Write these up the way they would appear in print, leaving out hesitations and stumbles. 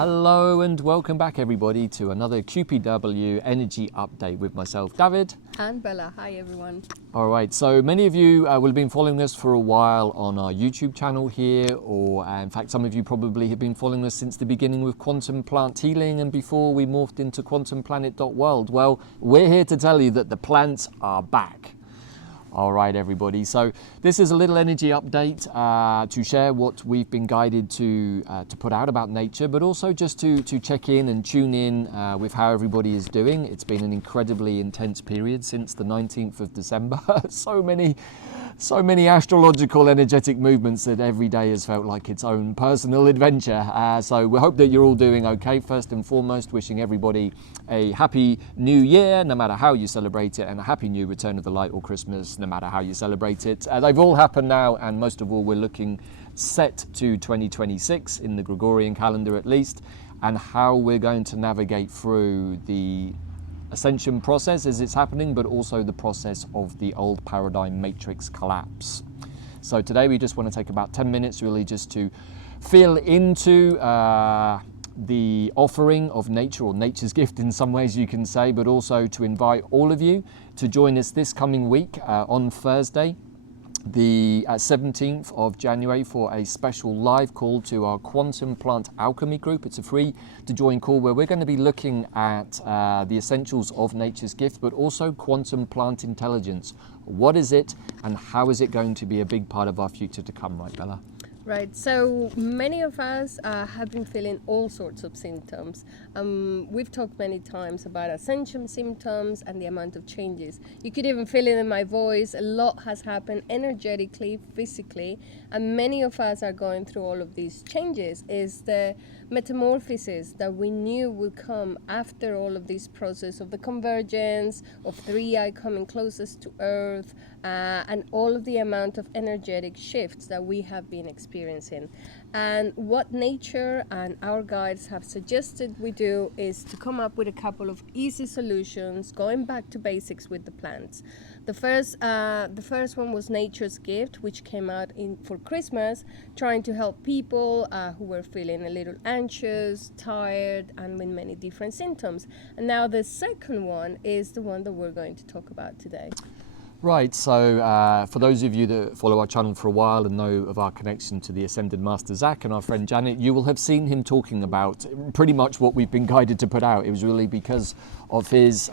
Hello and welcome back everybody to another QPW Energy Update with myself, David. And Bella. Hi everyone. Alright, so many of you will have been following us for a while on our YouTube channel here, or in fact some of you probably have been following us since the beginning with Quantum Plant Healing and before we morphed into quantumplanet.world. Well, we're here to tell you that the plants are back. All right, everybody. So this is a little energy update to share what we've been guided to put out about nature, but also just to check in and tune in with how everybody is doing. It's been an incredibly intense period since the 19th of December. So many astrological energetic movements that every day has felt like its own personal adventure. So we hope that you're all doing okay. First and foremost, wishing everybody a happy new year, no matter how you celebrate it, and a happy new return of the light or Christmas, no matter how you celebrate it. They've all happened now, and most of all, we're looking set to 2026 in the Gregorian calendar at least, and how we're going to navigate through the ascension process as it's happening, but also the process of the old paradigm matrix collapse. So today we just want to take about 10 minutes really just to feel into the offering of nature, or nature's gift in some ways you can say, but also to invite all of you to join us this coming week on Thursday, the 17th of January, for a special live call to our Quantum Plant Alchemy group. It's a free to join call where we're going to be looking at the essentials of nature's gift, but also quantum plant intelligence. What is it and how is it going to be a big part of our future to come, right, Bella? Right, so many of us have been feeling all sorts of symptoms. We've talked many times about ascension symptoms and the amount of changes. You could even feel it in my voice. A lot has happened energetically, physically, and many of us are going through all of these changes. Is the metamorphosis that we knew would come after all of this process of the convergence, of 3i coming closest to Earth, and all of the amount of energetic shifts that we have been experiencing. And what nature and our guides have suggested we do is to come up with a couple of easy solutions, going back to basics with the plants. The first one was Nature's Gift, which came out for Christmas, trying to help people who were feeling a little anxious, tired, and with many different symptoms. And now the second one is the one that we're going to talk about today. Right, so for those of you that follow our channel for a while and know of our connection to the Ascended Master Zach and our friend Janet, you will have seen him talking about pretty much what we've been guided to put out. It was really because of his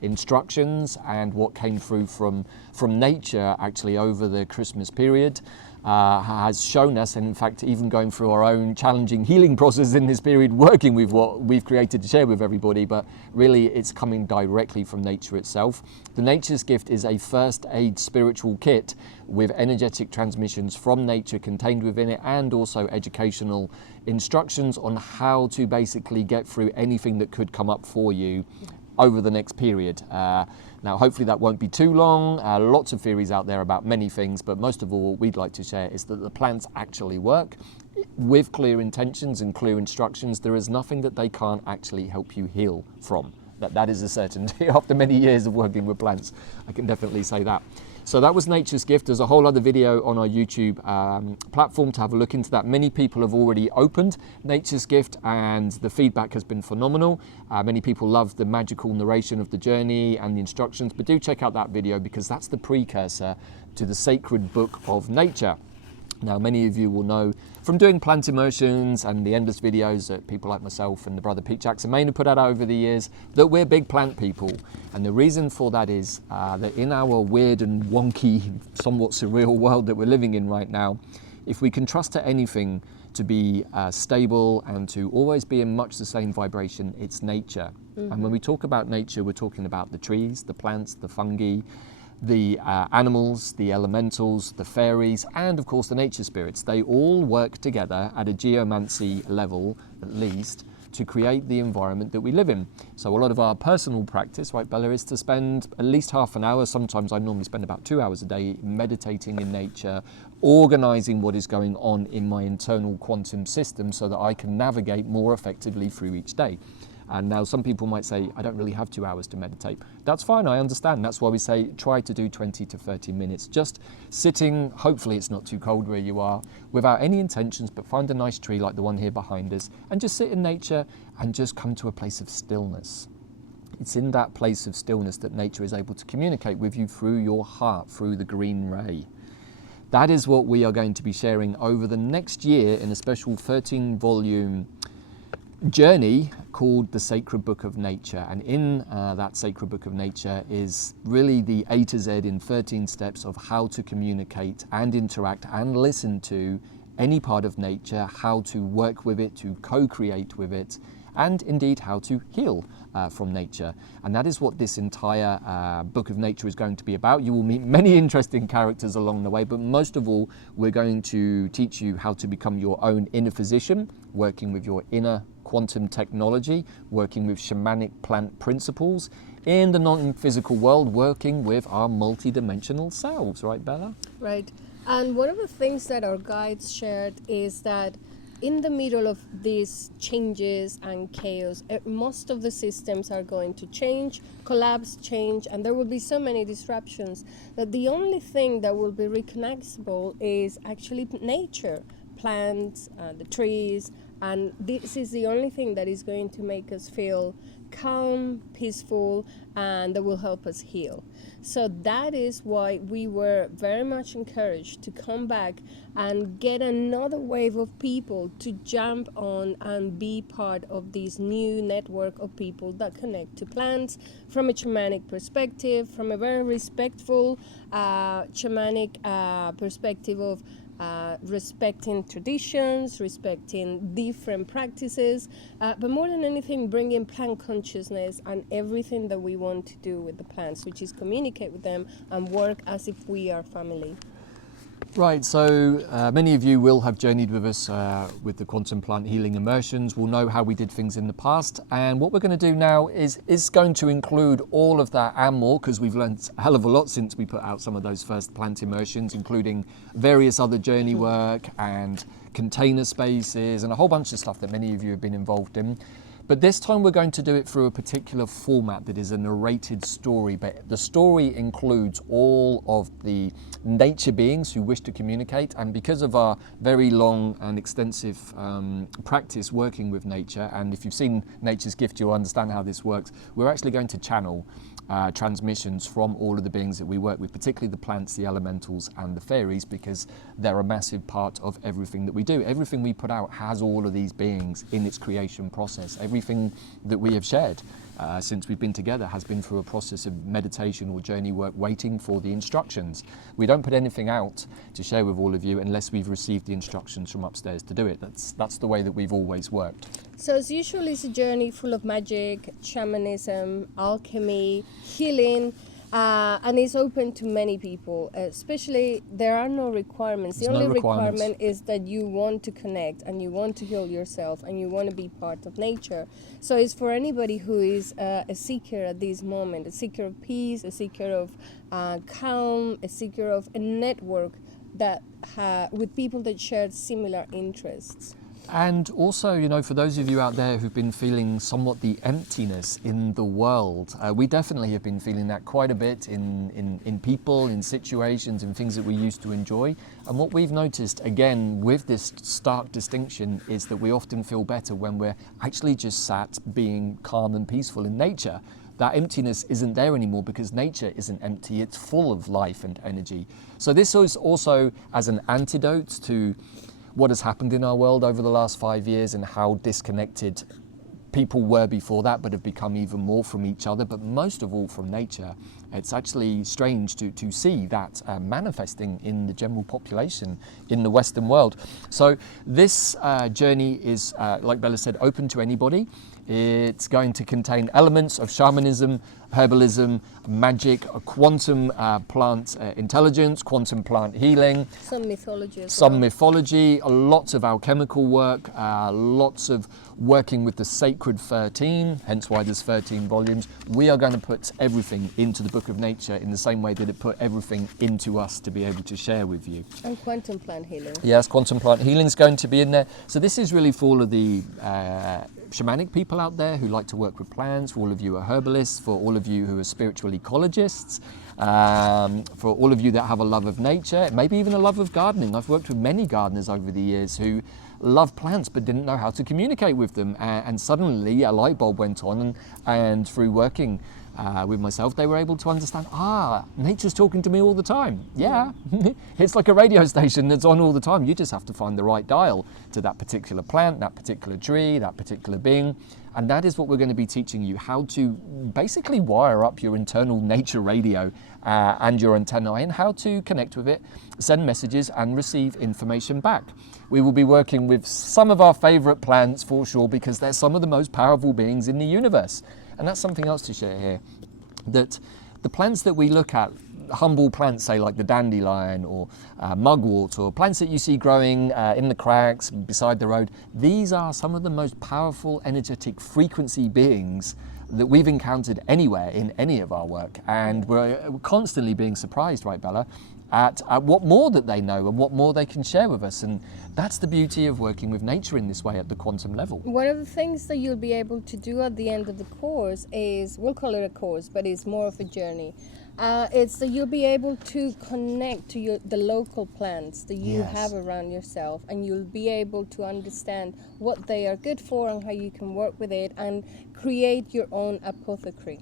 instructions and what came through from nature actually over the Christmas period. Has shown us, and in fact even going through our own challenging healing process in this period, working with what we've created to share with everybody, but really it's coming directly from nature itself. The Nature's Gift is a first aid spiritual kit with energetic transmissions from nature contained within it, and also educational instructions on how to basically get through anything that could come up for you over the next period. Now hopefully that won't be too long. Lots of theories out there about many things, but most of all what we'd like to share is that the plants actually work with clear intentions and clear instructions. There is nothing that they can't actually help you heal from. That is a certainty. After many years of working with plants, I can definitely say that. So that was Nature's Gift. There's a whole other video on our YouTube platform to have a look into that. Many people have already opened Nature's Gift and the feedback has been phenomenal. Many people love the magical narration of the journey and the instructions, but do check out that video because that's the precursor to the sacred book of nature. Now, many of you will know from doing plant immersions and the endless videos that people like myself and the brother Pete Jackson Main have put out over the years that we're big plant people. And the reason for that is that in our weird and wonky, somewhat surreal world that we're living in right now, if we can trust to anything to be stable and to always be in much the same vibration, it's nature. Mm-hmm. And when we talk about nature, we're talking about the trees, the plants, the fungi, the animals, the elementals, the fairies, and of course the nature spirits. They all work together at a geomancy level, at least, to create the environment that we live in. So a lot of our personal practice, right, Bella, is to spend at least half an hour, sometimes I normally spend about 2 hours a day, meditating in nature, organizing what is going on in my internal quantum system so that I can navigate more effectively through each day. And now some people might say, I don't really have 2 hours to meditate. That's fine, I understand. That's why we say try to do 20 to 30 minutes. Just sitting, hopefully it's not too cold where you are, without any intentions, but find a nice tree like the one here behind us and just sit in nature and just come to a place of stillness. It's in that place of stillness that nature is able to communicate with you through your heart, through the green ray. That is what we are going to be sharing over the next year in a special 13-volume journey called the Sacred Book of Nature. And in that Sacred Book of Nature is really the A to Z in 13 steps of how to communicate and interact and listen to any part of nature, how to work with it, to co-create with it, and indeed how to heal from nature. And that is what this entire Book of Nature is going to be about. You will meet many interesting characters along the way, but most of all, we're going to teach you how to become your own inner physician, working with your inner quantum technology, working with shamanic plant principles, in the non-physical world, working with our multi-dimensional selves, right, Bella? Right. And one of the things that our guides shared is that in the middle of these changes and chaos, most of the systems are going to change, collapse, change, and there will be so many disruptions that the only thing that will be recognizable is actually nature, plants, the trees, and this is the only thing that is going to make us feel calm, peaceful, and that will help us heal. So that is why we were very much encouraged to come back and get another wave of people to jump on and be part of this new network of people that connect to plants from a shamanic perspective, from a very respectful shamanic perspective of respecting traditions, respecting different practices, but more than anything, bringing plant consciousness and everything that we want to do with the plants, which is communicate with them and work as if we are family. Right, so many of you will have journeyed with us with the Quantum Plant Healing Immersions, will know how we did things in the past, and what we're going to do now is going to include all of that and more, because we've learned a hell of a lot since we put out some of those first plant immersions, including various other journey work and container spaces and a whole bunch of stuff that many of you have been involved in. But this time we're going to do it through a particular format that is a narrated story, but the story includes all of the nature beings who wish to communicate, and because of our very long and extensive practice working with nature, and if you've seen Nature's Gift, you'll understand how this works, we're actually going to channel transmissions from all of the beings that we work with, particularly the plants, the elementals and the fairies, because they're a massive part of everything that we do. Everything we put out has all of these beings in its creation process. Everything that we have shared since we've been together has been through a process of meditation or journey work, waiting for the instructions. We don't put anything out to share with all of you unless we've received the instructions from upstairs to do it. That's the way that we've always worked. So as usual, it's a journey full of magic, shamanism, alchemy, healing, and it's open to many people. Especially, there are no requirements. The only requirement is that you want to connect and you want to heal yourself and you want to be part of nature. So it's for anybody who is a seeker at this moment, a seeker of peace, a seeker of calm, a seeker of a network that with people that share similar interests. And also, you know, for those of you out there who've been feeling somewhat the emptiness in the world, we definitely have been feeling that quite a bit in people, in situations, in things that we used to enjoy. And what we've noticed, again, with this stark distinction, is that we often feel better when we're actually just sat being calm and peaceful in nature. That emptiness isn't there anymore because nature isn't empty, it's full of life and energy. So this is also as an antidote to what has happened in our world over the last 5 years and how disconnected people were before that, but have become even more from each other, but most of all from nature. It's actually strange to see that manifesting in the general population in the Western world. So this journey is, like Bella said, open to anybody. It's going to contain elements of shamanism, herbalism, magic, quantum plant intelligence, quantum plant healing. Some mythology as Some well. mythology, lots of alchemical work, lots of working with the sacred 13, hence why there's 13 volumes. We are going to put everything into the Book of Nature in the same way that it put everything into us to be able to share with you. And quantum plant healing. Yes, quantum plant healing is going to be in there. So this is really for all of the shamanic people out there who like to work with plants, for all of you who are herbalists, for all of you who are spiritual ecologists, for all of you that have a love of nature, maybe even a love of gardening. I've worked with many gardeners over the years who love plants but didn't know how to communicate with them, and suddenly a light bulb went on, and through working with myself, they were able to understand, nature's talking to me all the time. Yeah, it's like a radio station that's on all the time. You just have to find the right dial to that particular plant, that particular tree, that particular being. And that is what we're going to be teaching you, how to basically wire up your internal nature radio and your antennae, and how to connect with it, send messages and receive information back. We will be working with some of our favorite plants for sure, because they're some of the most powerful beings in the universe. And that's something else to share here, that the plants that we look at, humble plants, say like the dandelion or mugwort, or plants that you see growing in the cracks beside the road, these are some of the most powerful energetic frequency beings that we've encountered anywhere in any of our work. And we're constantly being surprised, right, Bella, at what more that they know and what more they can share with us. And that's the beauty of working with nature in this way at the quantum level. One of the things that you'll be able to do at the end of the course is, we'll call it a course, but it's more of a journey. It's that you'll be able to connect to the local plants that you have around yourself, and you'll be able to understand what they are good for and how you can work with it and create your own apothecary.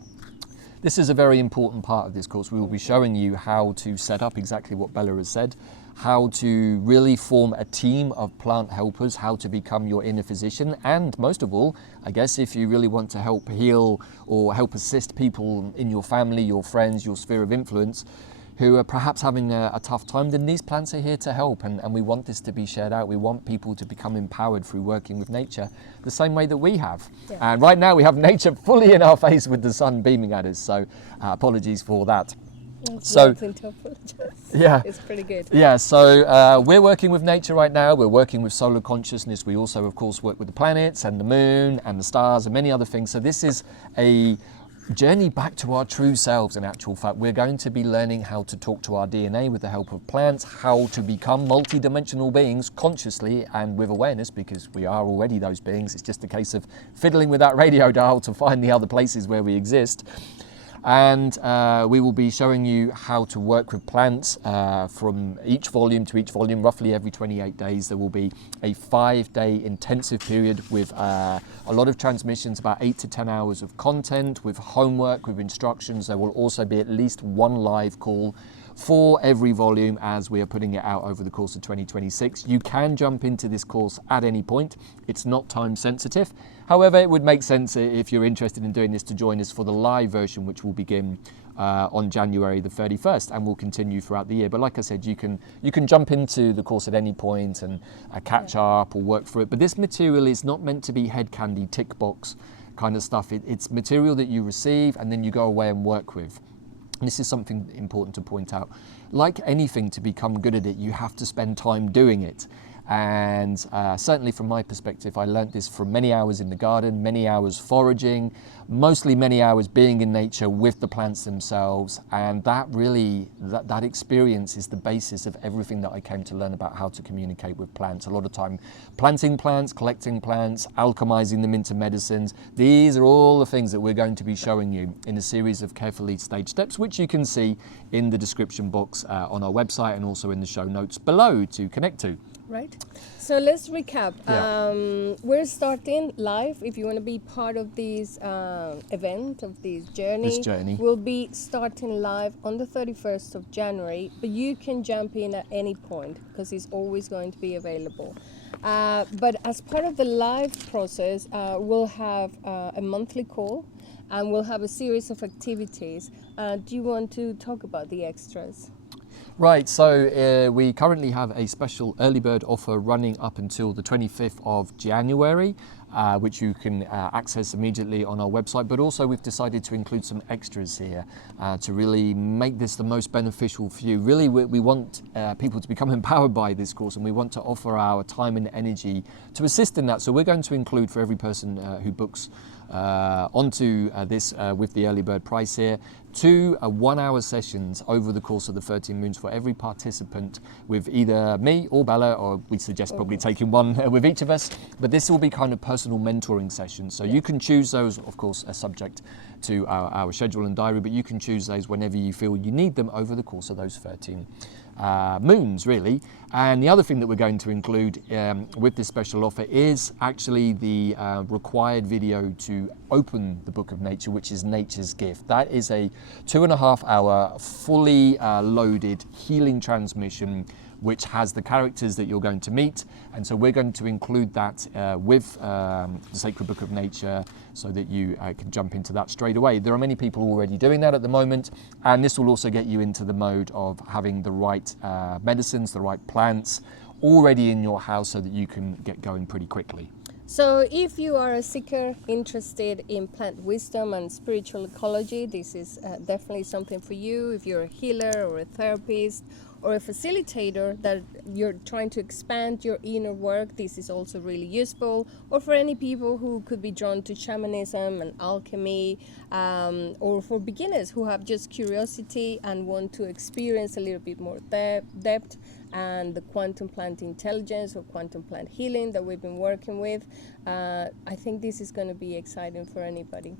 This is a very important part of this course. We will be showing you how to set up exactly what Bella has said, how to really form a team of plant helpers, how to become your inner physician, and most of all, I guess if you really want to help heal or help assist people in your family, your friends, your sphere of influence, who are perhaps having a tough time, then these plants are here to help, and we want this to be shared out. We want people to become empowered through working with nature the same way that we have. Yeah. And right now we have nature fully in our face with the sun beaming at us, so apologies for that. So, nothing to apologize. Yeah. It's pretty good. Yeah, so we're working with nature right now. We're working with solar consciousness. We also, of course, work with the planets and the moon and the stars and many other things. So this is a journey back to our true selves. In actual fact, we're going to be learning how to talk to our DNA with the help of plants, how to become multi-dimensional beings consciously and with awareness, because we are already those beings. It's just a case of fiddling with that radio dial to find the other places where we exist. And we will be showing you how to work with plants from each volume to each volume. Roughly every 28 days there will be a 5-day intensive period with a lot of transmissions, about 8 to 10 hours of content, with homework, with instructions. There will also be at least one live call for every volume as we are putting it out over the course of 2026. You can jump into this course at any point. It's not time sensitive. However, it would make sense if you're interested in doing this to join us for the live version, which will begin on January the 31st and will continue throughout the year. But like I said, you can jump into the course at any point and catch up or work through it. But this material is not meant to be head candy, tick box kind of stuff. It's material that you receive and then you go away and work with. This is something important to point out. Like anything, to become good at it, you have to spend time doing it. And certainly from my perspective, I learnt this from many hours in the garden, many hours foraging, mostly many hours being in nature with the plants themselves. And that really, that experience is the basis of everything that I came to learn about how to communicate with plants. A lot of time planting plants, collecting plants, alchemizing them into medicines. These are all the things that we're going to be showing you in a series of carefully staged steps, which you can see in the description box on our website and also in the show notes below to connect to. Right. So let's recap. Yeah. We're starting live. If you want to be part of this event, of this journey, we'll be starting live on the 31st of January, but you can jump in at any point because it's always going to be available. But as part of the live process, we'll have a monthly call and we'll have a series of activities. Do you want to talk about the extras? Right, so we currently have a special early bird offer running up until the 25th of January. which you can access immediately on our website. But also we've decided to include some extras here to really make this the most beneficial for you. Really, we want people to become empowered by this course, and we want to offer our time and energy to assist in that. So we're going to include for every person who books onto this with the early bird price here, 2 1-hour sessions over the course of the 13 moons for every participant, with either me or Bella, or we suggest probably taking one with each of us. But this will be kind of personal mentoring sessions. So you can choose those, of course, subject to our schedule and diary, but you can choose those whenever you feel you need them over the course of those 13 moons, really. And the other thing that we're going to include with this special offer is actually the required video to open the Book of Nature, which is Nature's Gift. That is a 2.5-hour fully loaded healing transmission which has the characters that you're going to meet. And so we're going to include that with the Sacred Book of Nature so that you can jump into that straight away. There are many people already doing that at the moment, and this will also get you into the mode of having the right medicines, the right plants already in your house so that you can get going pretty quickly. So if you are a seeker interested in plant wisdom and spiritual ecology, this is definitely something for you. If you're a healer or a therapist or a facilitator that you're trying to expand your inner work, this is also really useful. Or for any people who could be drawn to shamanism and alchemy, or for beginners who have just curiosity and want to experience a little bit more depth and the quantum plant intelligence or quantum plant healing that we've been working with. I think this is going to be exciting for anybody.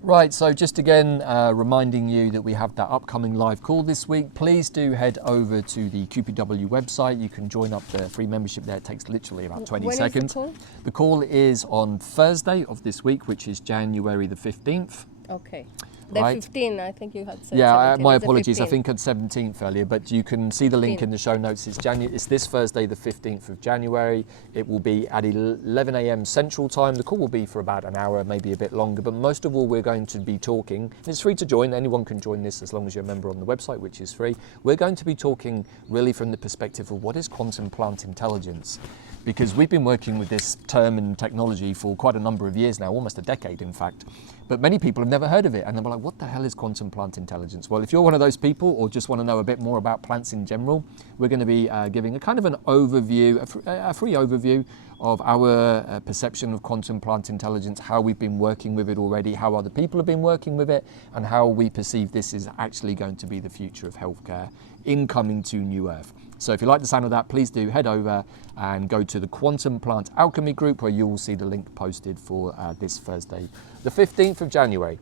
Right, so just again reminding you that we have that upcoming live call this week. Please do head over to the QPW website. You can join up the free membership there. It takes literally about 20 when seconds. Is the call? The call is on Thursday of this week, which is January the 15th. Okay. The Right. 15, I think you had said. Yeah, 17. my It's the apologies. I 15th. think at 17th earlier, but you can see the link 15th. in the show notes. It's this Thursday, the 15th of January. It will be at 11 a.m. Central Time. The call will be for about an hour, maybe a bit longer, but most of all, we're going to be talking. It's free to join. Anyone can join this as long as you're a member on the website, which is free. We're going to be talking really from the perspective of what is quantum plant intelligence, because we've been working with this term and technology for quite a number of years now, almost a decade, in fact. But many people have never heard of it, and they're like, what the hell is quantum plant intelligence? Well, if you're one of those people or just want to know a bit more about plants in general, we're going to be giving a kind of an overview, a free overview of our perception of quantum plant intelligence, how we've been working with it already, how other people have been working with it, and how we perceive this is actually going to be the future of healthcare in coming to New Earth. So if you like the sound of that, please do head over and go to the Quantum Plant Alchemy group, where you will see the link posted for this Thursday, the 15th of January.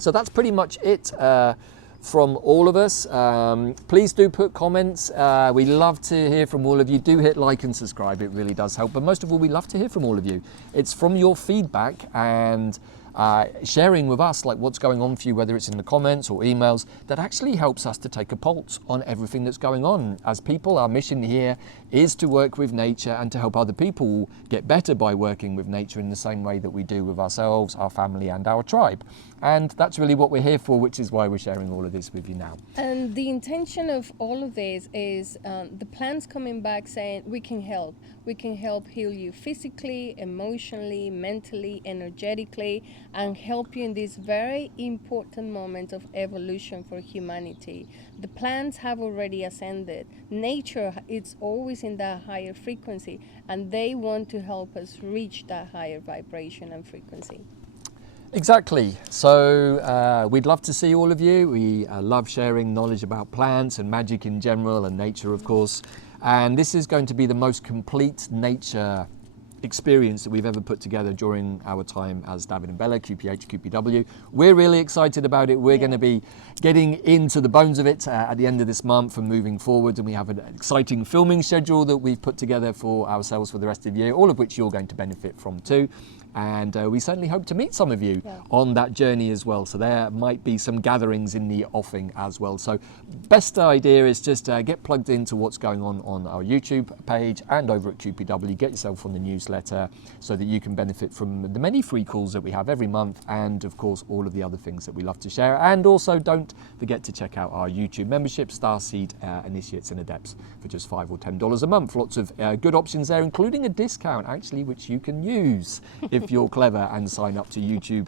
So that's pretty much it from all of us. Please do put comments. We love to hear from all of you. Do hit like and subscribe. It really does help. But most of all, we love to hear from all of you. It's from your feedback and sharing with us like what's going on for you, whether it's in the comments or emails, that actually helps us to take a pulse on everything that's going on. As people, our mission here is to work with nature and to help other people get better by working with nature in the same way that we do with ourselves, our family and our tribe. And that's really what we're here for, which is why we're sharing all of this with you now. And the intention of all of this is the plants coming back saying, we can help. We can help heal you physically, emotionally, mentally, energetically, and help you in this very important moment of evolution for humanity. The plants have already ascended. Nature, it's always in that higher frequency, and they want to help us reach that higher vibration and frequency. Exactly. So we'd love to see all of you. We love sharing knowledge about plants and magic in general, and nature, of course. And this is going to be the most complete nature experience that we've ever put together during our time as David and Bella, QPH, QPW. We're really excited about it. We're going to be getting into the bones of it at the end of this month and moving forward. And we have an exciting filming schedule that we've put together for ourselves for the rest of the year, all of which you're going to benefit from too. And we certainly hope to meet some of you on that journey as well. So there might be some gatherings in the offing as well. So best idea is just get plugged into what's going on our YouTube page and over at QPW. Get yourself on the newsletter. newsletter so that you can benefit from the many free calls that we have every month, and of course all of the other things that we love to share. And also don't forget to check out our YouTube membership, Starseed Initiates and Adepts, for just $5 or $10 a month. Lots of good options there, including a discount actually, which you can use if you're clever and sign up to YouTube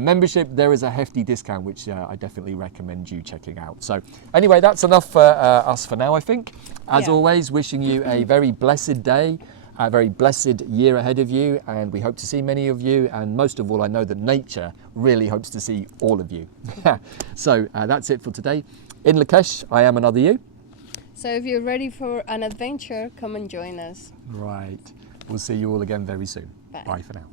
membership. There is a hefty discount which I definitely recommend you checking out. So anyway, that's enough for us for now, I think. As always, wishing you a very blessed day, a very blessed year ahead of you, and we hope to see many of you, and most of all I know that nature really hopes to see all of you. So that's it for today. In Lakesh, I am another you. So if you're ready for an adventure, come and join us. Right. We'll see you all again very soon. Bye. Bye for now.